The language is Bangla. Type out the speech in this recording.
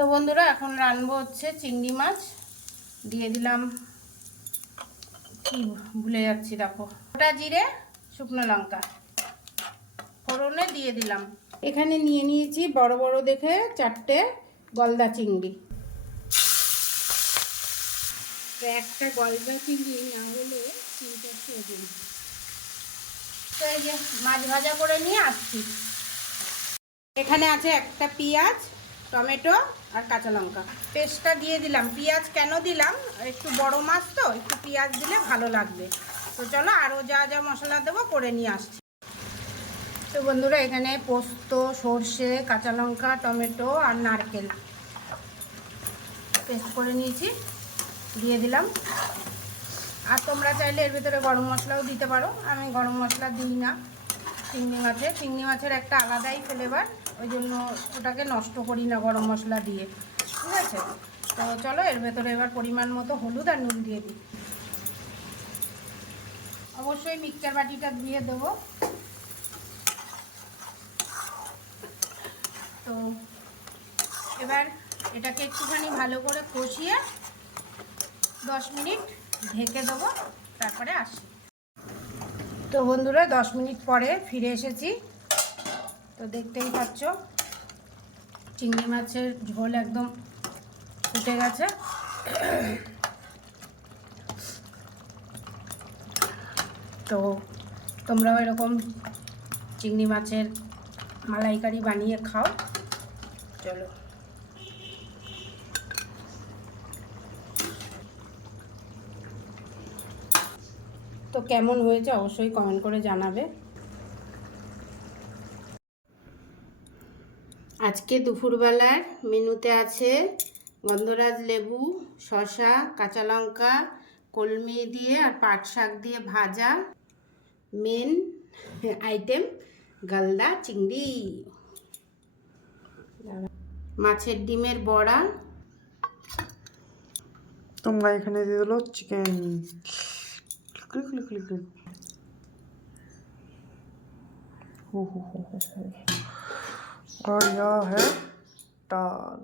তো বন্ধুরা এখন রান্নাবো হচ্ছে চিংড়ি মাছ। দিয়ে দিলাম, কি ভুলে যাচ্ছি, দেখো, গোটা জিরে, শুকনো লঙ্কা ফোড়নে দিয়ে দিলাম। এখানে নিয়ে নিয়েছি বড় বড় দেখে 4টে গলদা চিংড়ি। একটা গলদা চিংড়ি না হলে 3-4 ওজন। তো এই যে মাছ ভাজা করে নিয়ে আসছি। এখানে আছে একটা পেঁয়াজ, টমেটো আর কাঁচা লঙ্কা। পেস্টটা দিয়ে দিলাম। পেঁয়াজ কেন দিলাম, একটু বড় মাছ তো একটু পেঁয়াজ দিলে ভালো লাগবে। তো চলো আরও যা যা মশলা দেবো করে নিয়ে আসছি। তো বন্ধুরা এখানে পোস্ত, সর্ষে, কাঁচা লঙ্কা, টমেটো আর নারকেল পেস্ট করে নিয়েছি, দিয়ে দিলাম। আর তোমরা চাইলে এর ভিতরে গরম মশলাও দিতে পারো, আমি গরম মশলা দিই না। চিংড়ি মাছের একটা আলাদাই ফ্লেভার, ওই জন্য ওটাকে নষ্ট করি না গরম মশলা দিয়ে, ঠিক আছে। তো চলো এর ভেতরে এবার পরিমাণ মতো হলুদ আর নুন দিয়ে দিই। অবশ্যই মিক্সচার বাটিটা দিয়ে দেবো। তো এবার এটাকে একটুখানি ভালো করে কষিয়ে 10 মিনিট ঢেকে দেবো, তারপরে আসি। তো বন্ধুরা 10 মিনিট পরে ফিরে এসেছি। তো দেখতেই পাচ্ছ চিংড়ি মাছের ঝোল একদম ফুটে গেছে। তো তোমরাও এরকম চিংড়ি মাছের মালাইকারি বানিয়ে খাও। চলো, তো কেমন হয়েছে অবশ্যই কমেন্ট করে জানাবে। আজকে দুপুরবেলার মেনুতে আছে গন্ধরাজ লেবু, শসা, কাঁচা লঙ্কা, কলমি দিয়ে আর পাট শাক দিয়ে ভাজা। মেন আইটেম গলদা চিংড়ি, মাছের ডিমের বড়া। তোমরা এখানে দিয়ে দিলো চিকেন। और यह है दाल।